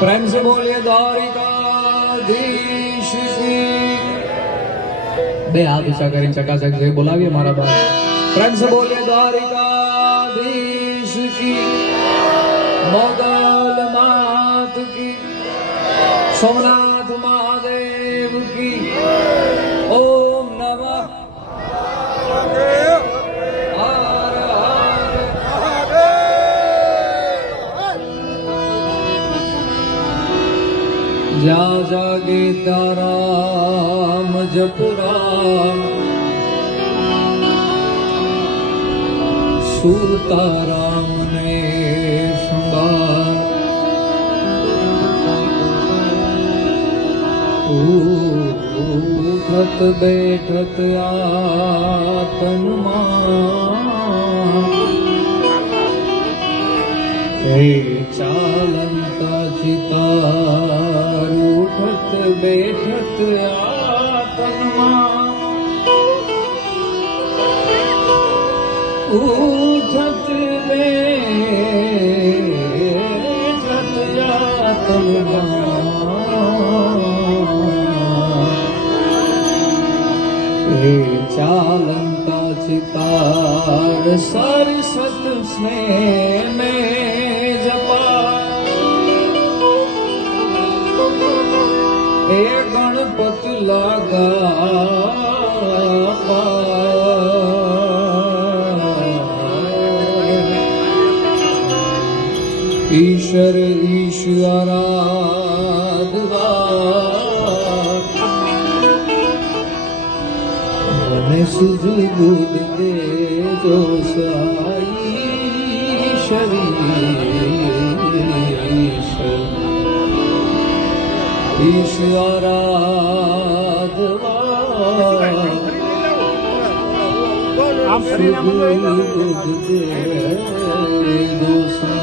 प्रेम से बोलिए द्वारिकाधीश की। बे हाथ ऊंचा કરીને ચકાચક જે બોલાવીએ મારા બાપ પ્રેમ से बोलिए द्वारिकाधीश की। मोगल मात की, सोमनाथ महादेव की। ओम नमः जा जागे ताराम जपुराम सुताराम ने संभार। उठत बैठत आतन हे चालंता चितार। उठत बैठत आत्मा उठत बैठत आत्मा हे चालंता चितार। सरस्वत स्नेह में हे गणपति लगा ईश्वर ईश्वराधवा મને સુધ બુદ્ધ દે જો સાઈ શરીર ईश्वराधवा सुध बुद्ध दे दोसा।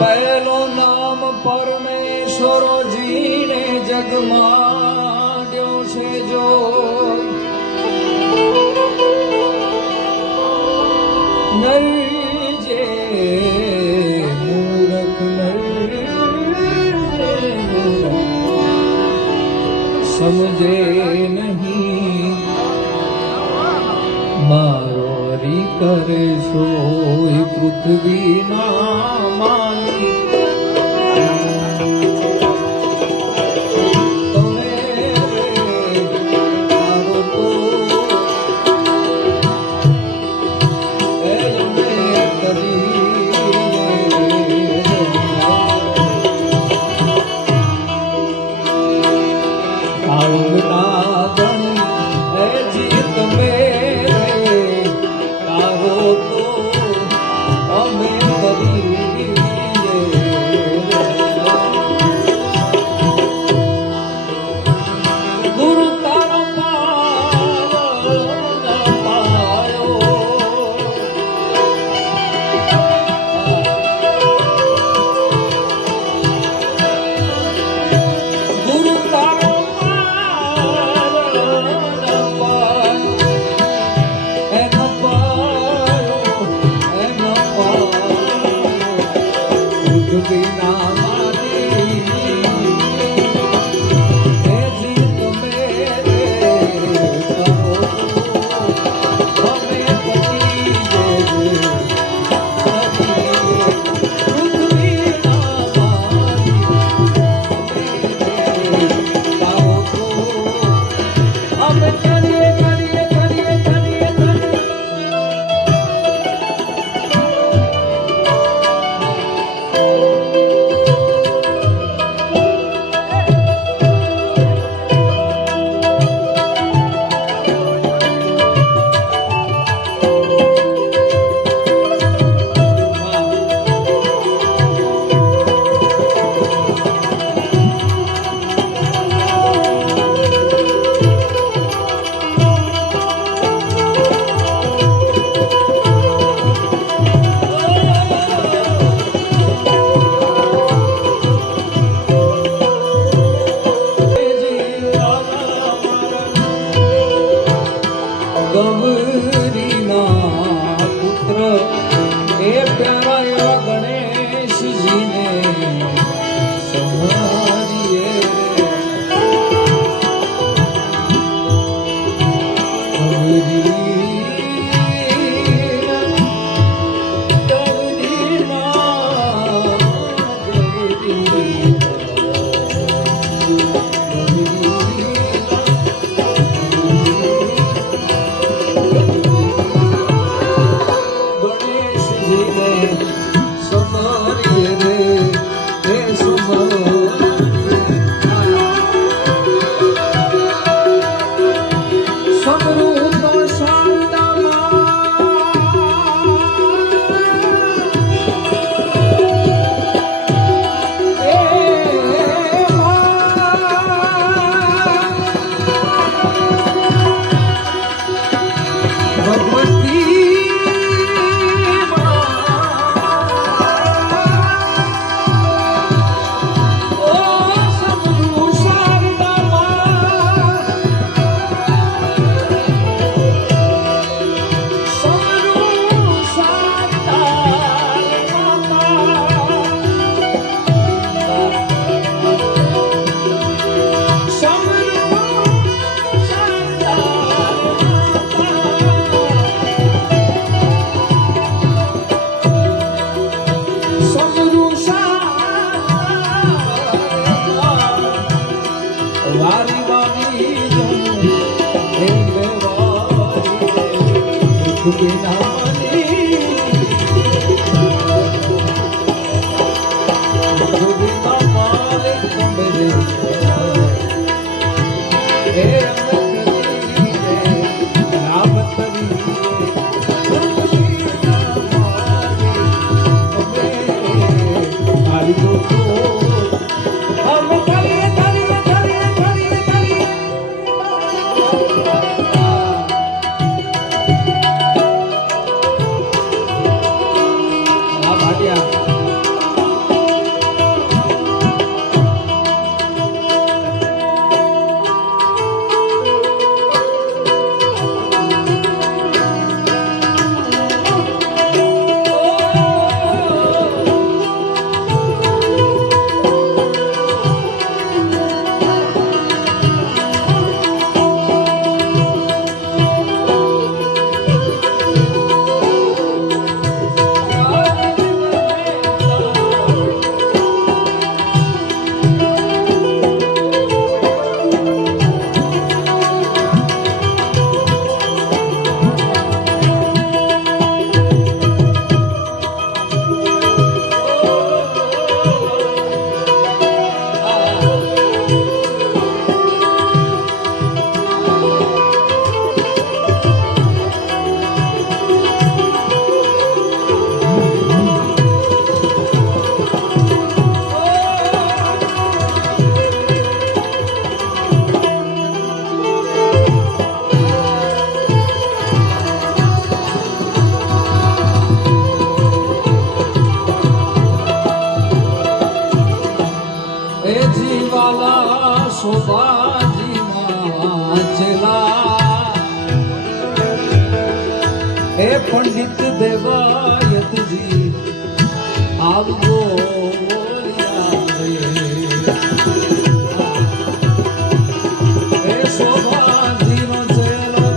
पहलो नाम परमेश्वर जी ने जग मांग्यो छे जो। नर जे मूर्ख नर समझे नहीं मारोरी करे सोई पृथ्वी ना मानी। ગૌરી ના એ પંડિત દેવાયતજી આવવો એ શોભાજીનો ચહેરો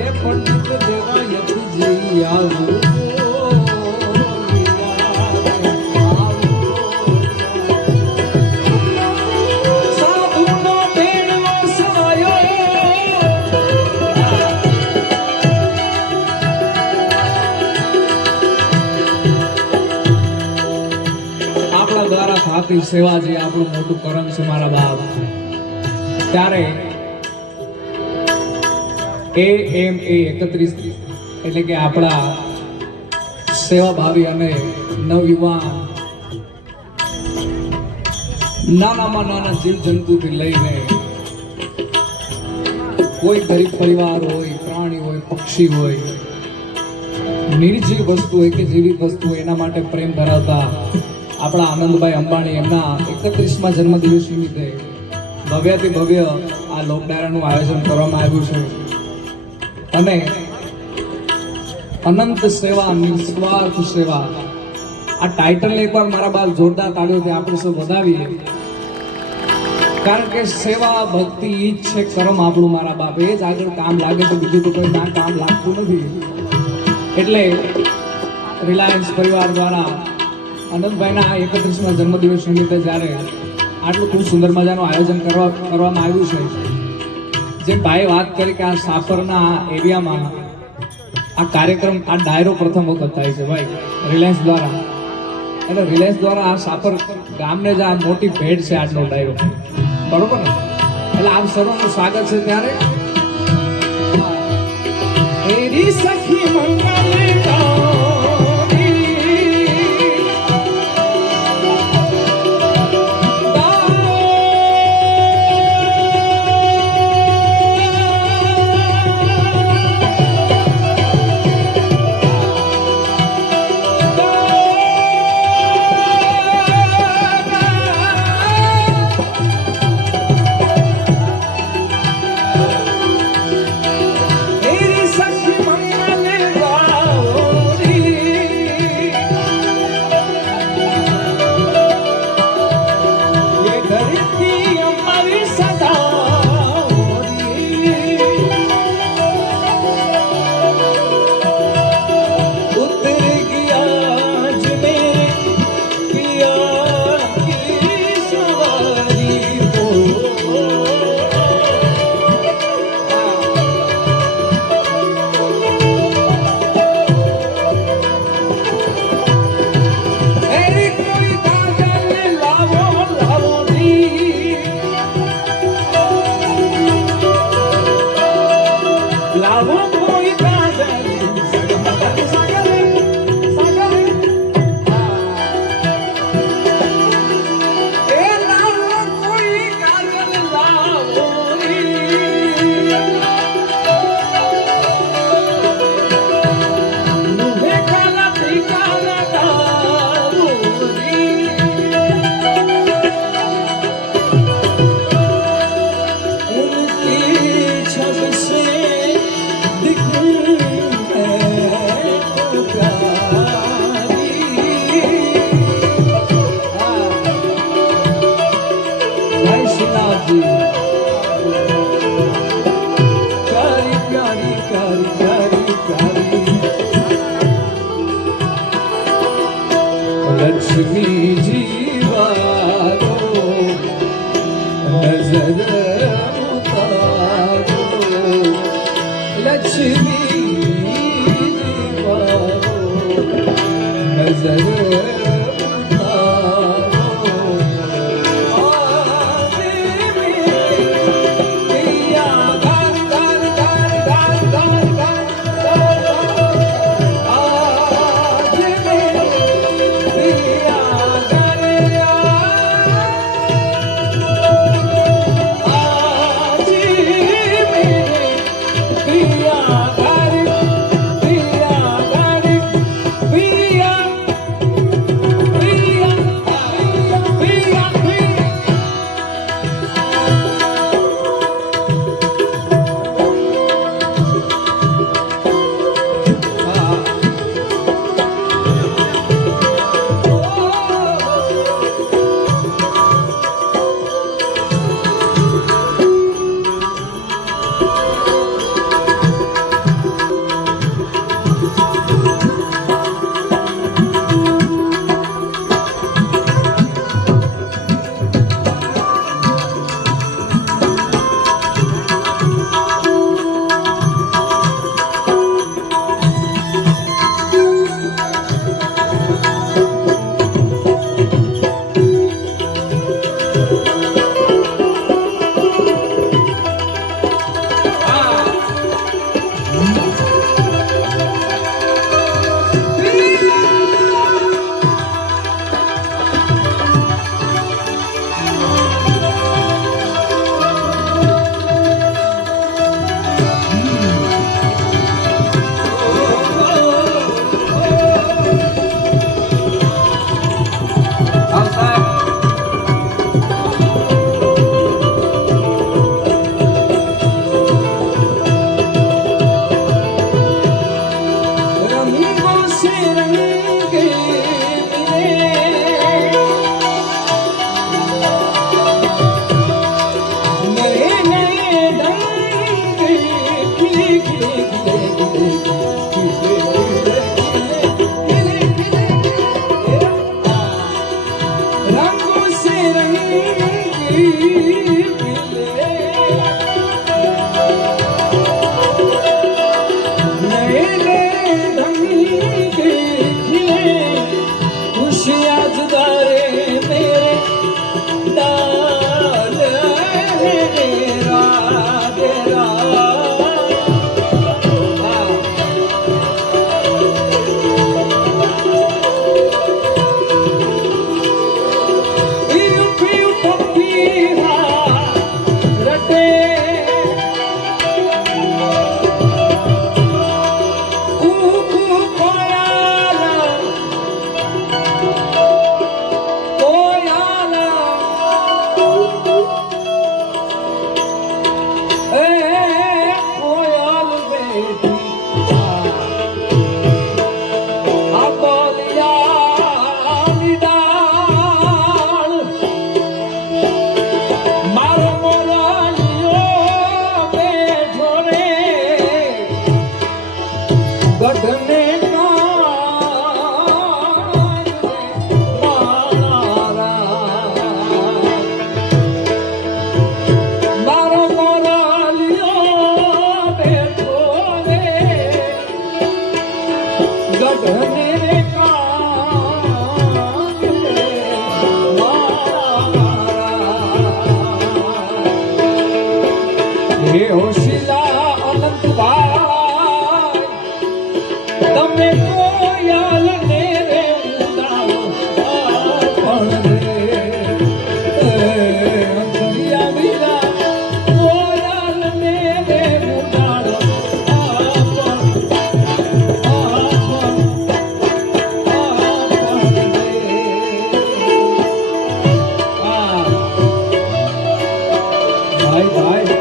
એ પંડિત દેવાયતજી આવવો સેવા જે આપણું મોટું કરમ છે મારા બાપ. ત્યારે AMA 31 એટલે કે આપણા સેવા ભાવી અને નવયુવાન નાનામાં નાના જીવ જંતુથી લઈને કોઈ ગરીબ પરિવાર હોય, પ્રાણી હોય, પક્ષી હોય, નિર્જીવ વસ્તુ હોય કે જીવિત વસ્તુ હોય, એના માટે પ્રેમ ધરાવતા આપણા આનંદભાઈ અંબાણી એમના 31મા જન્મદિવસ નિમિત્તે ભવ્યથી ભવ્ય આ લોકડાયરાનું આયોજન કરવામાં આવ્યું છે અને અનંત સેવા, નિસ્વાર્થ સેવા, આ ટાઇટલને એકવાર મારા બાપ જોરદાર તાળીઓથી આપણે સૌ વધાવીએ, કારણ કે સેવા, ભક્તિ ઈ જ છે કર્મ આપણું મારા બાપ. એ જ આગળ કામ લાગે તો બીજું તો કોઈ ના કામ લાગતું નથી. એટલે રિલાયન્સ પરિવાર દ્વારા આનંદભાઈના 31મા જન્મદિવસ નિમિત્તે જ્યારે આટલું ખૂબ સુંદર મજાનું આયોજન કરવામાં આવ્યું છે, જે ભાઈ વાત કરી કે આ સાપરના એરિયામાં આ કાર્યક્રમ, આ ડાયરો પ્રથમ વખત થાય છે ભાઈ રિલાયન્સ દ્વારા. એટલે રિલાયન્સ દ્વારા આ સાપર ગામને જ આ મોટી ભેટ છે આટલો ડાયરો, બરોબર ને? એટલે આપ સર્વનું સ્વાગત છે. ત્યારે સખી મંગલ લક્ષ્મી જીવારો નજર ઉતારો લક્ષ્મી જીવારો નજર હે હોશિલા અનંત ભાઈ તમે કોયલ ને રે ઉડાવો પણ રે અંતરિયા વિલા કોયલ ને રે ઉડાડો ભાઈ ભાઈ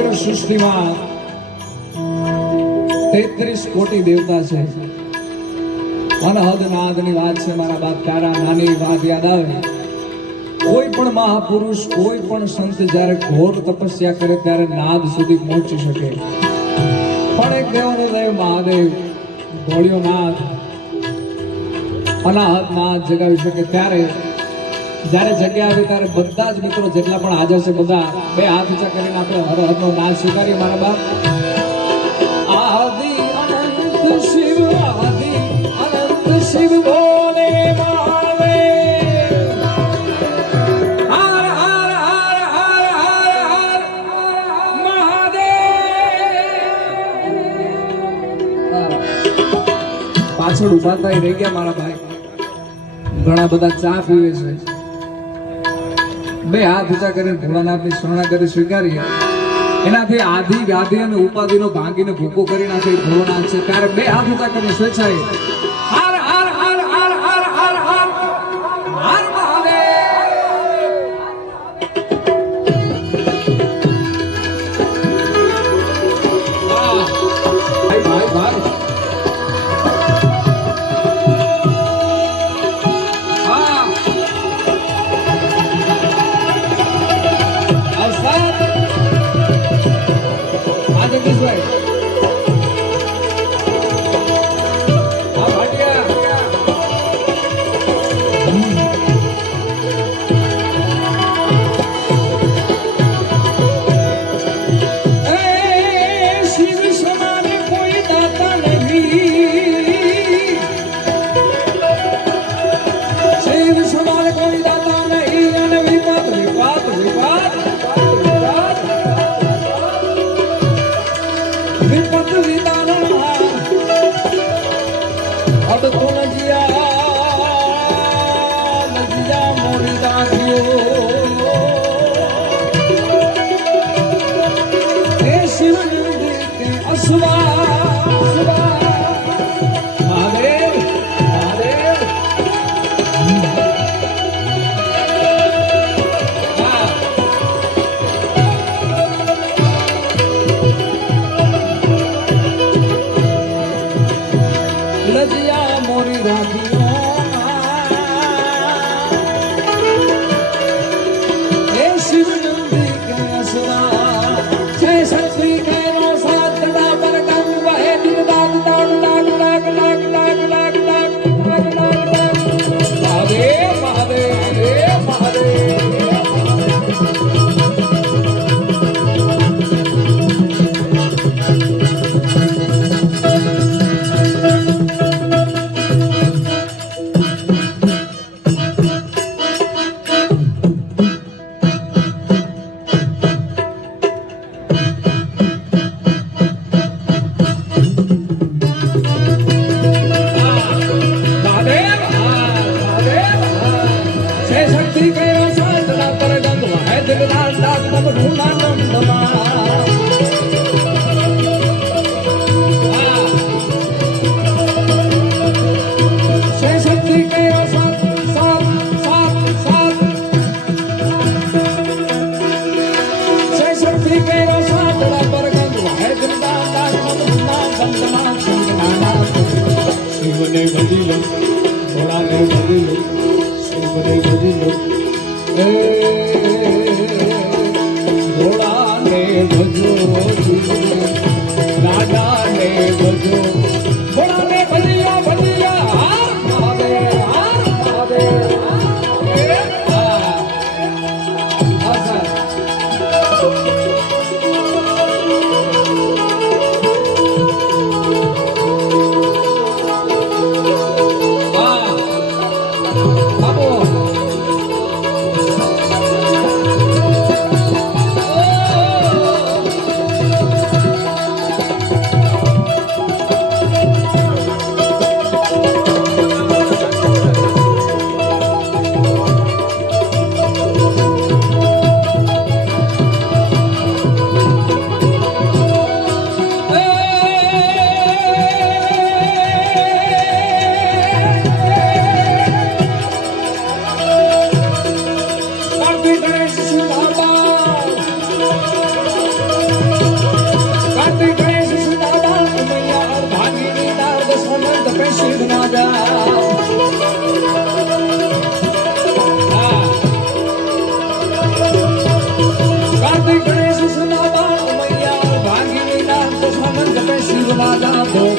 સમગ્ર સૃષ્ટિમાં 33 કોટી દેવતા છે. અનહદ નાદની વાત છે મારા બાપ. તારા નાની વાત યાદ આવે, કોઈ પણ મહાપુરુષ, કોઈ પણ સંત જ્યારે ઘોર તપસ્યા કરે ત્યારે નાદ સુધી પહોંચી શકે. પણ એક દેવનો દેવ મહાદેવ ધોળિયો નાદ, અનાહત નાદ જગાવી શકે. ત્યારે જ્યારે જગ્યા આવે ત્યારે બધા જ મિત્રો જેટલા પણ હાજર છે બધા બે હાથ ઊંચા કરીને આપણે હર હરનો નાદ સ્વીકારીએ મારા બાપ. આદિ અનંત શિવ, આદિ અનંત શિવ બોલે મહાદેવ. હર હર હર હર હર હર મહાદેવ. પાછળ ઉભા થઈ રહી ગયા મારા ભાઈ. ઘણા બધા ચા પીવે છે. બે હાથ ઊંચા કરીને ભોળાનાથની શરણાગતિ સ્વીકારીએ. એનાથી આધિ વ્યાધિ અને ઉપાધિનો ભાંગીને ભૂકો કરી નાખે ભોળાનાથ છે. ત્યારે બે હાથ ઊંચા કરીને સ્વેચ્છાએ હર હર હર હર હર હર હર હર મહાદેવ. ભાઈ ભાઈ ભાઈ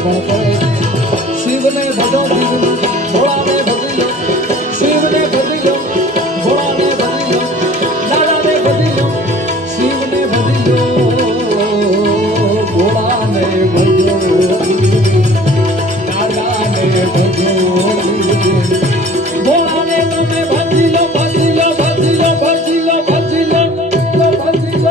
પણ કરે. શિવને ભજો ભોળાને ભજી લો, શિવને ભજી લો, ભોળાને ભજી લો, દાદાને ભજી લો, શિવને ભજી લો, ભોળાને ભજો, દાદાને ભજો. ભોળાને તમે ભજી લો, ભજી લો, ભજી લો, ભજી લો, ભજી લો, ભજી લો.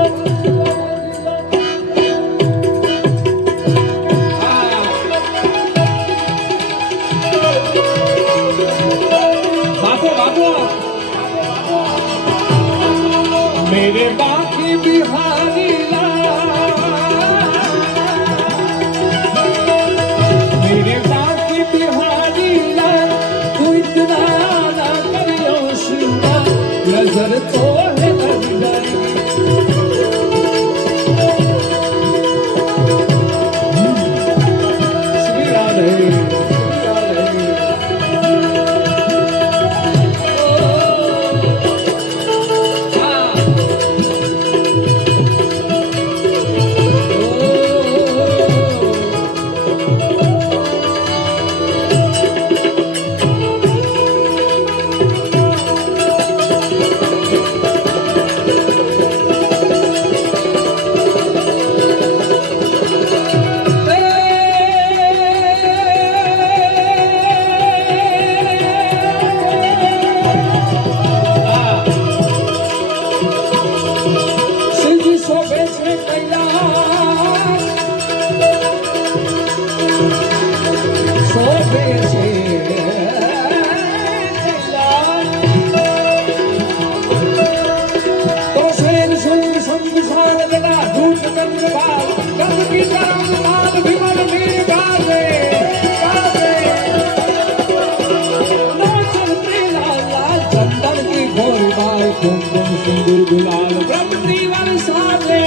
मेरे बाकी बिहारी लाल, मेरे बाकी बिहारी लाल, तू इतना ना करियो शिवा, नजर तो है लग जाएगी. श्री राधे, सिंदूर गुलाल ब्रह्मनी साले,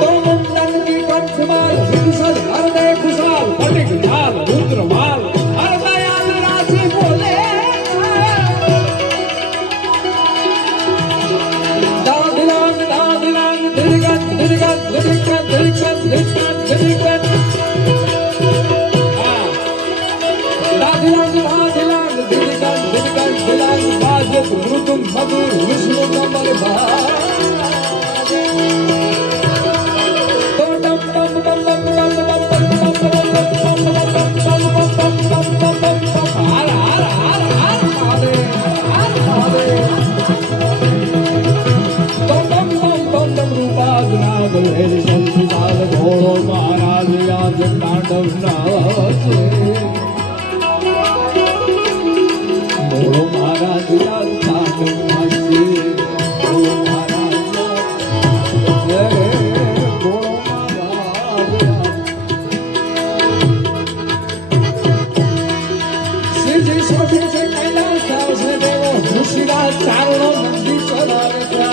तो मुंडन की कंठमाल विकसल हृदय खुशाल, फटिक ढाल रुद्रमाल, हृदयाल राशि बोले. दादिलांग दादिलांग दिलगत दिलगत दिलगत दिलगत दिलगत दिलगत. दादिलांग दादिलांग दिलगत दिलगत दिलांग बाजत मृदुम मधुर विष्णु कमल भाज. तो डम डम डम डम डम डम डम डम डम हर हर हर हर महादेव, हर महादेव. तो डम डम डम डम रूपाज नाग भेद संसार घोड़ो महाराज आज तांडव नाचे. बोलो महाराज यार तांडव नाचे, बोलो महाराज यार, बोलो महाराज यार. श्रीजी सोचे से कैलाश धाम से देवो खुशीरा चारणों मंदिर चलावे जा.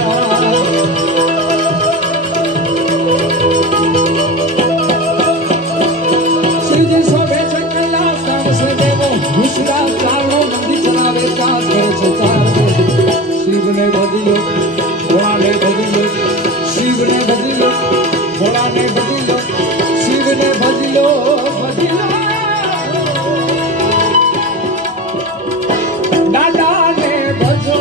श्रीजी सोचे से कैलाश धाम से देवो खुशीरा चारणों मंदिर चलावे जा. शिवने भजी लो, भोलाने भजी लो, शिवने भजी लो, भोलाने भजी लो, शिवने भजी लो, भजी लो. दादा ने भजो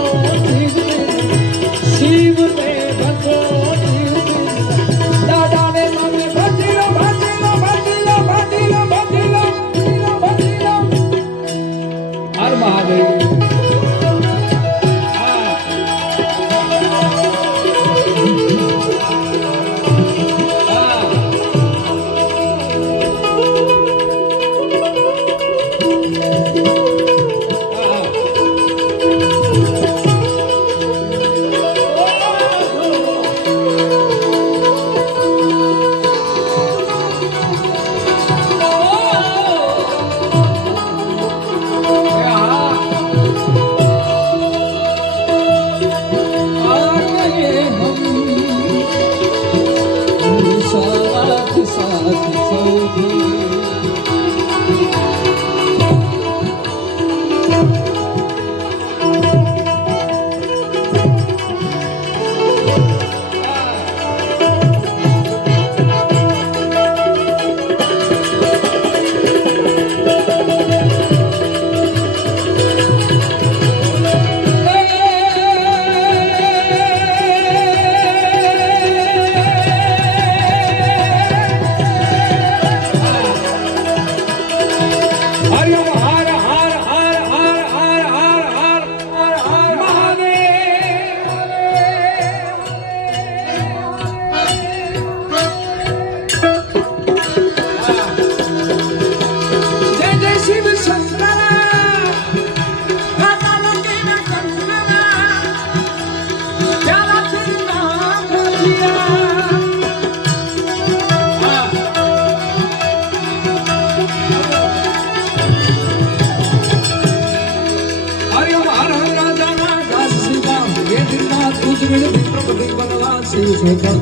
ઉજવીને વિપ્રપતિ બનવા શિવ શોધવા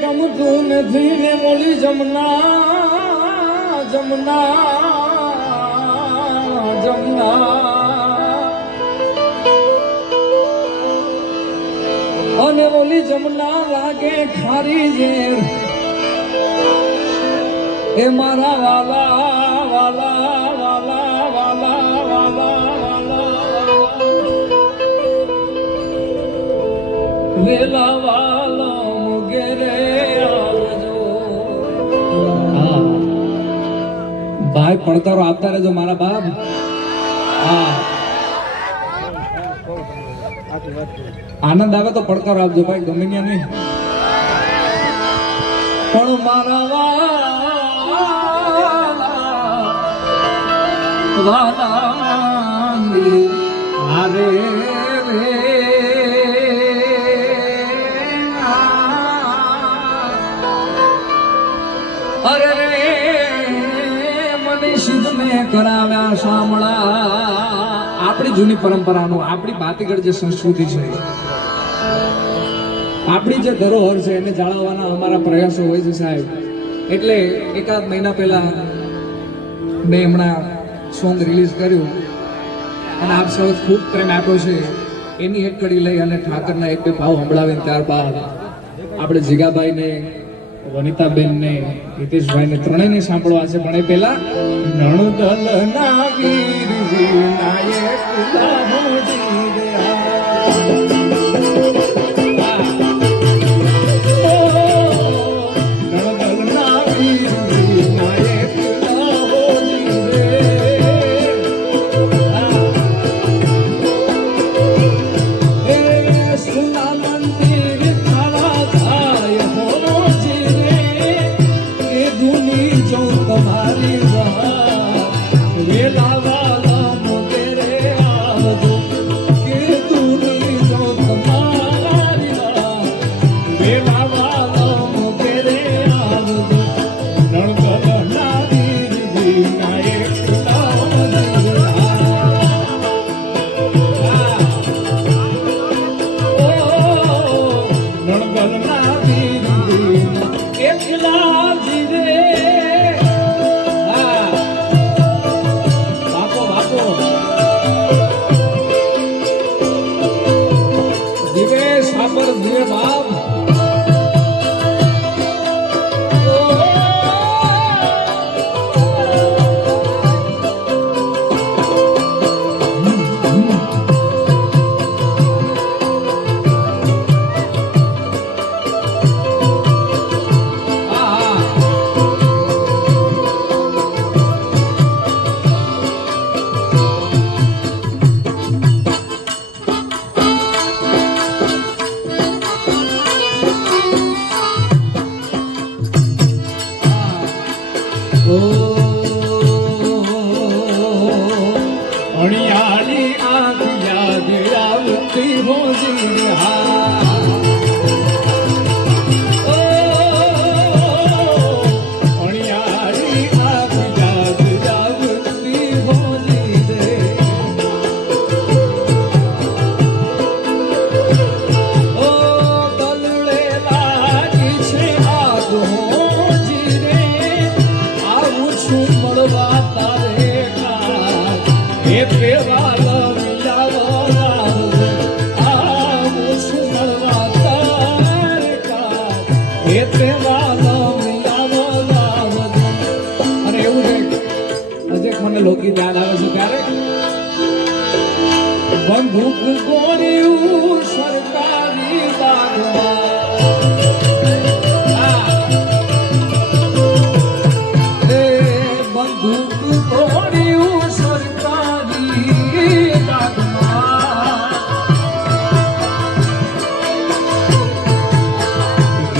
ગમતું નથી ને બોલી જમના જમના જમના અને બોલી જમના લાગે ખારી ઝેર એ મારા વાલા વાલા વાલા વાલા વાલા વાલા વેલા વાલા ભાઈ પડકારો આપતા રહેજો મારા બાપ. હા આનંદ આવે તો પડકારો આપજો ભાઈ, ગમે ત્યાં નહીં. પણ મારા વાલા હારે અરે રે મને સિદ્ધ મેં કરાવ્યા શામળા. આપણી જૂની પરંપરાનું, આપણી બાતીગઢ જે સંસ્કૃતિ છે, આપણી જે ધરોહર છે એને જાળવવાના અમારા પ્રયાસો હોય છે સાહેબ. એટલે એકાદ મહિના પહેલા મેં હમણાં સોંગ રિલીઝ કર્યું અને આપ સૌ ખૂબ પ્રેમ આપ્યો છે. એની એક કડી લઈ અને ઠાકરના એક બે ભાવ સંભળાવીને ત્યારબાદ આપણે જીગાભાઈને, વનિતાબેન ને હિતેશભાઈ ને ત્રણેયને સાંભળવા છે. પણ એ પહેલા નણદલ ના વીર વિનાયક લાભોજી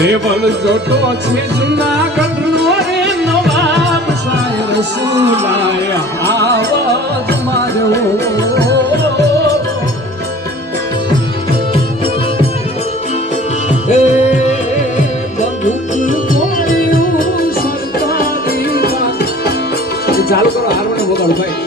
દેવલ જોતો છે જુનાગઢનો રે નવાબ શાયર સુલાય આવાજ મારો એ બંદૂક ગોળ્યું સરકારી વાત ચાલુ કરો હારવણે વગાડો ભાઈ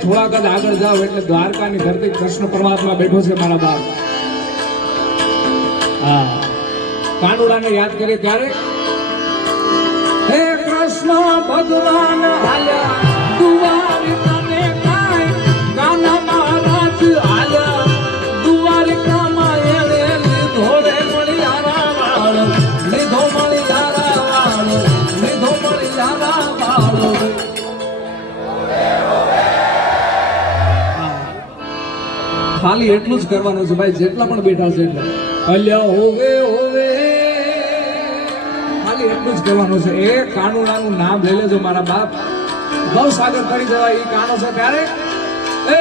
થોડા કદ આગળ જાઓ એટલે દ્વારકાની ધરતી કૃષ્ણ પરમાત્મા બેઠો છે મારા બાપ હા કાનુડાને યાદ કરીએ ત્યારે હે કૃષ્ણ ભગવાન આલ્યા દ્વારકાને કાય કાના મહારાજ આલ્યા દ્વારકામાં એને લીધો રે મણિયારા વાળો લીધો મણિયારા વાળો લીધો મણિયારા વાળો ખાલી એટલું જ કરવાનું છે ભાઈ જેટલા પણ બેઠા છે એટલે અલ્યા હોવે હોવે ખાલી એટલું જ કરવાનું છે એ કાનુડાનું નામ લઈ લેજો મારા બાપ ગૌસાગર કરી જવાય એ કાનો છે ત્યારે એ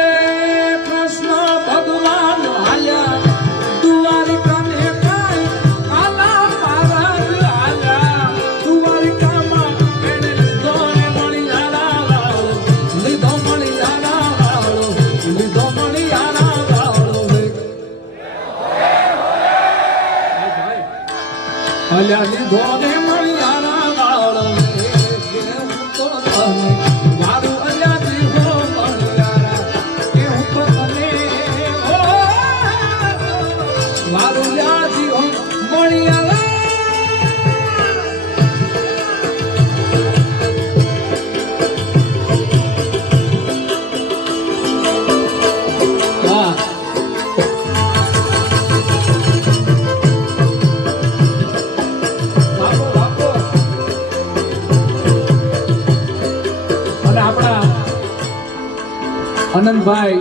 કૃષ્ણ ભગવાન આલ્યા દ્વારિકાને કાય કાલા મહારાજ આલ્યા દ્વારિકામાં એને લીધો ને મણિયારા વાળો લીધો મણિયારા વાળો લીધો મણિયારા અલ્યા લીધો ને મણિયારા વાળો કેવું તો તને મારું અલ્યા દીધો મણિયારા કેવું તો તને મારું લ્યા દીધો મણિયારા આનંદભાઈ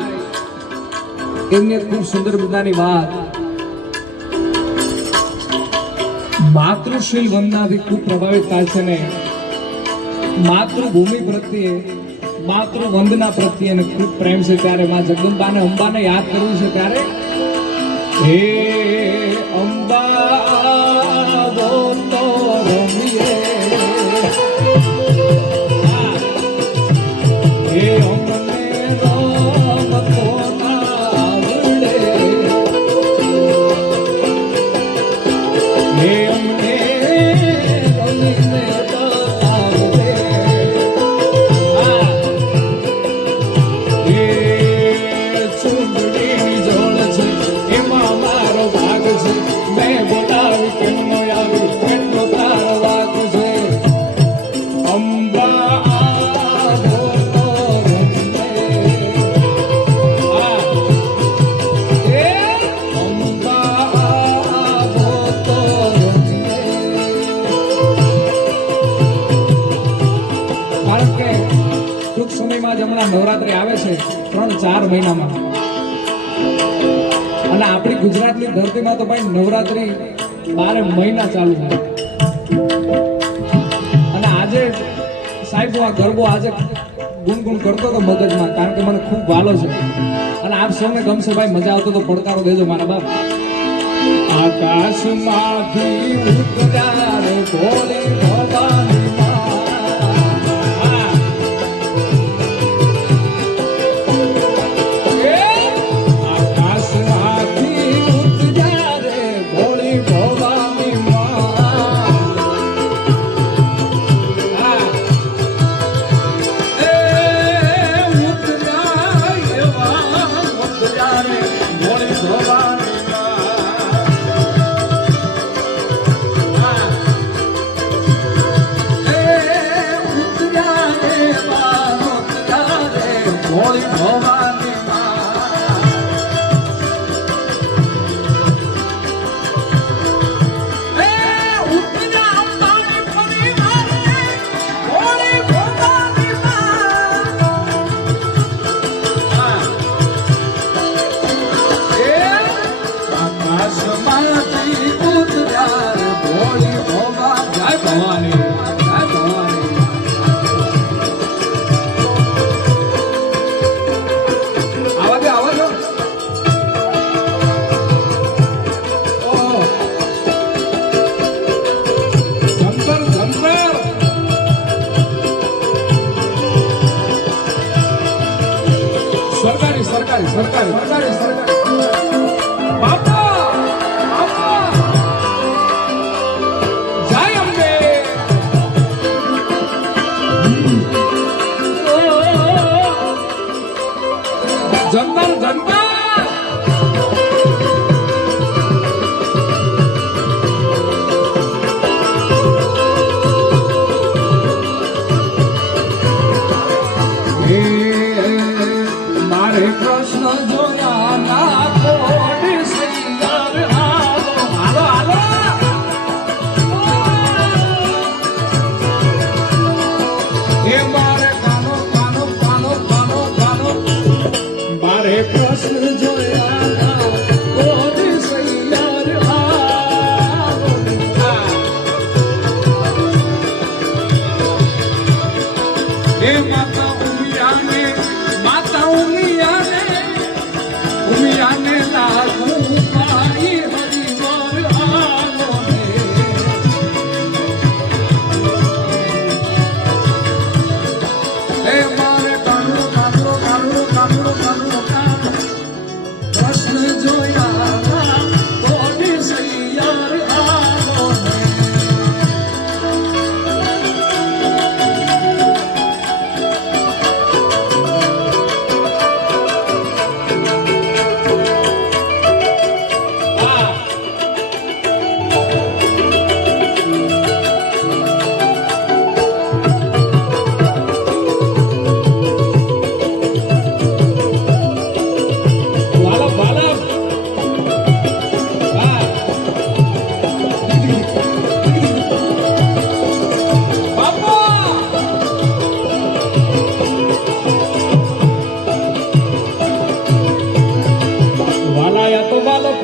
એમને ખૂબ સુંદર મજાની વાત માતૃશીલ વંદનાથી ખૂબ પ્રભાવિત થાય છે ને માતૃભૂમિ પ્રત્યે માતૃવંદના પ્રત્યે એને ખૂબ પ્રેમ છે ત્યારે માં જગદંબાને અંબાને યાદ કરવું છે ત્યારે હે અંબા બોલો રમીએ હે નવરાત્રી આવે છે 3-4 મહિનામાં અને આપણી ગુજરાતની ધરતીમાં તો ભાઈ નવરાત્રી 12 મહિના ચાલુ છે અને આજે સાહેબ હું આ ગરબો આજે ગુનગુન કરતો હતો મગજમાં કારણ કે મને ખૂબ વાલો છે અને આપ સૌને ગમશે ભાઈ મજા આવતો તો પડકારો દેજો મારા બાપ આકાશમાંથી ઉતર્યા રે ભોલે ભવાની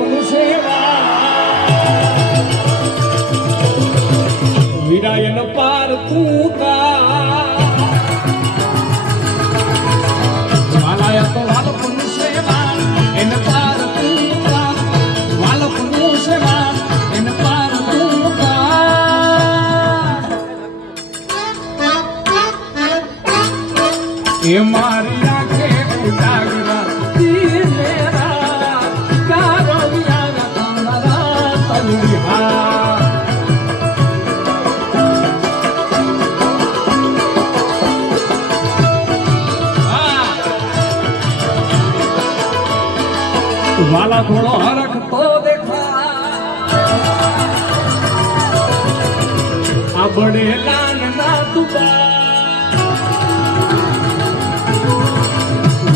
બાપનું સેવા વિરાયન પાર તું વાલાયા તો વાલપનું સેવા એન પાર તું વાલપનું સેવા એન પાર તું એ મારી આંખે ઉજાગરા વાલા ઘોડો હરખ તો દેખા આ બડે લાન ના તુબા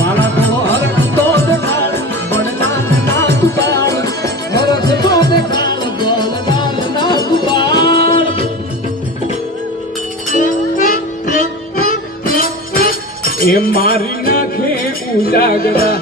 વાલા ઘોડો હરખ તો દેખા બડે લાન ના તુબા હરખ તો દેખા બડે લાન ના તુબા એ મારી નાખે ઉજાગરા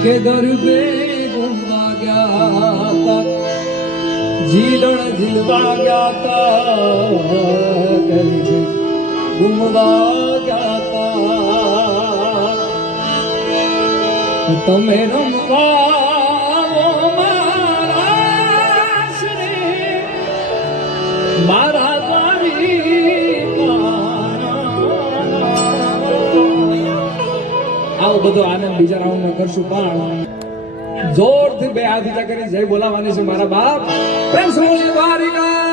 के गरबे घूमवा गया था झीलण झिलवा गया था गरबे घूमवा गया था तमे रमवा मारा આવો બધો આનંદ બીજા રાઉન્ડમાં કરશું પણ જોરથી બે હાથ ઊંચા કરી જય બોલાવાની છે મારા બાપ પ્રેમ સમૂહ દ્વારિકા